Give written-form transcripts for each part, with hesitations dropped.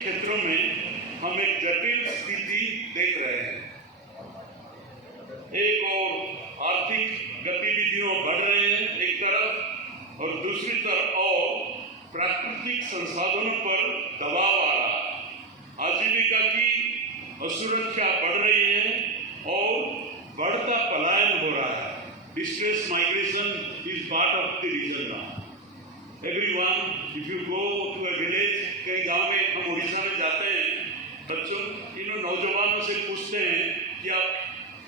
क्षेत्रों में हम एक जटिल स्थिति देख रहे हैं। एक और आर्थिक गतिविधियों बढ़ रहे हैं एक तरफ, और दूसरी तरफ और प्राकृतिक संसाधनों पर दबाव आ रहा है। आजीविका की असुरक्षा बढ़ रही है और बढ़ता पलायन हो रहा है। Distress migration is part of the region now. Everyone, if you go to a village, कई गांव में, हम उड़ीसा में जाते हैं, बच्चों इन नौजवानों से पूछते हैं कि आप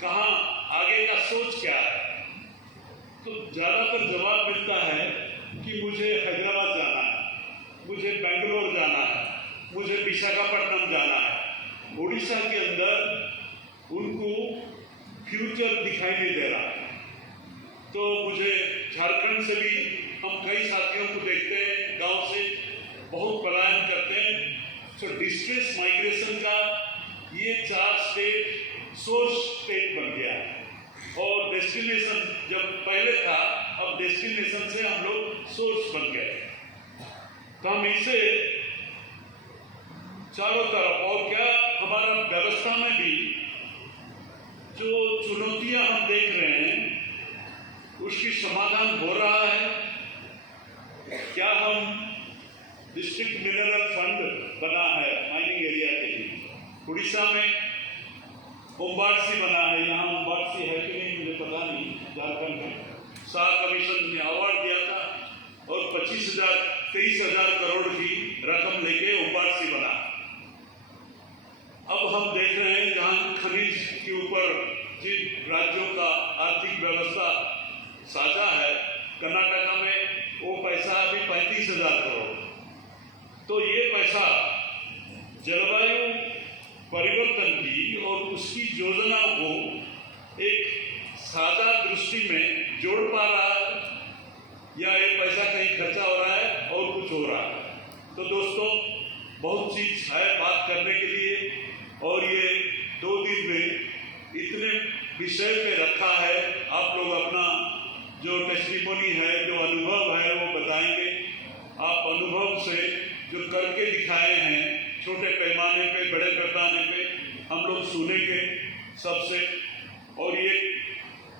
कहाँ, आगे का सोच क्या है, तो ज़्यादातर जवाब मिलता है कि मुझे हैदराबाद जाना है, मुझे बेंगलोर जाना है, मुझे विशाखापट्टनम जाना है। उड़ीसा के अंदर उनको फ्यूचर दिखाई नहीं दे रहा है। तो मुझे झारखंड से भी हम कई साथियों को देखते हैं, गांव से बहुत पलायन करते हैं। सो डिस्ट्रेस माइग्रेशन का ये 4 स्टेट सोर्स स्टेट बन गया है, और डेस्टिनेशन जब पहले था, अब डेस्टिनेशन से हम लोग सोर्स बन गए। तो हम इसे चारों तरफ, और क्या हमारा व्यवस्था में भी जो चुनौतियां हम देख रहे हैं उसकी समाधान हो रहा है। क्या हम डिस्ट्रिक्ट मिनरल फंड बना है माइनिंग एरिया के लिए, उड़ीसा में ओम्बाड़सी बना है, यहाँ ओम्बाड़सी है कि नहीं मुझे पता नहीं। झारखंड में शाह कमीशन ने अवार्ड दिया था और 23,000 करोड़ की रकम लेके ओम्बाड़सी बना। अब हम देख रहे हैं जहाँ खनिज के ऊपर जिन राज्यों का आर्थिक व्यवस्था साझा है, कर्नाटका में वो पैसा अभी 35,000 करोड़। तो ये पैसा जलवायु परिवर्तन की और उसकी योजनाओं को एक साझा दृष्टि में जोड़ पा रहा है, या ये पैसा कहीं खर्चा हो रहा है और कुछ हो रहा है। तो दोस्तों, बहुत चीज है बात करने के लिए, और ये 2 दिन में इतने विषय पे रखा है। आप लोग अपना जो टेस्टिमोनी है, जो अनुभव है, वो बताएंगे। आप अनुभव से जो करके दिखाए हैं, छोटे पैमाने पे, बड़े पैमाने पे, हम लोग सुनेंगे सबसे। और ये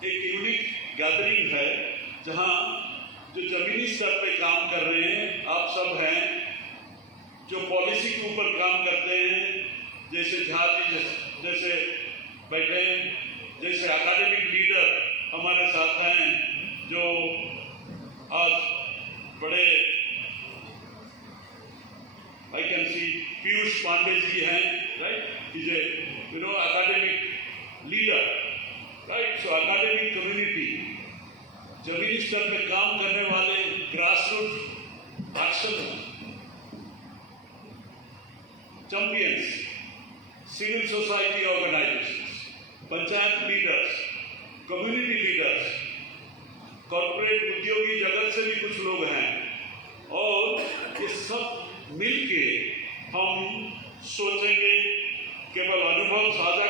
एक यूनिक गैदरिंग है जहाँ जो जमीनी स्तर पे काम कर रहे हैं आप सब हैं, जो पॉलिसी के ऊपर काम करते हैं, जैसे झा जी जैसे बैठे हैं, जैसे एकेडमिक लीडर हमारे साथ हैं, जो आज बड़े I can see Piyush Pandey ji हैं, right, is a academic leader, right. So academic community, जमीनी स्तर पे काम करने वाले, grass root action champions, civil society organisations, panchayat leaders, community leaders, corporate उद्योगी जगत से भी कुछ लोग हैं, और ये सब मिलके हम सोचेंगे। केवल अनुभव साझा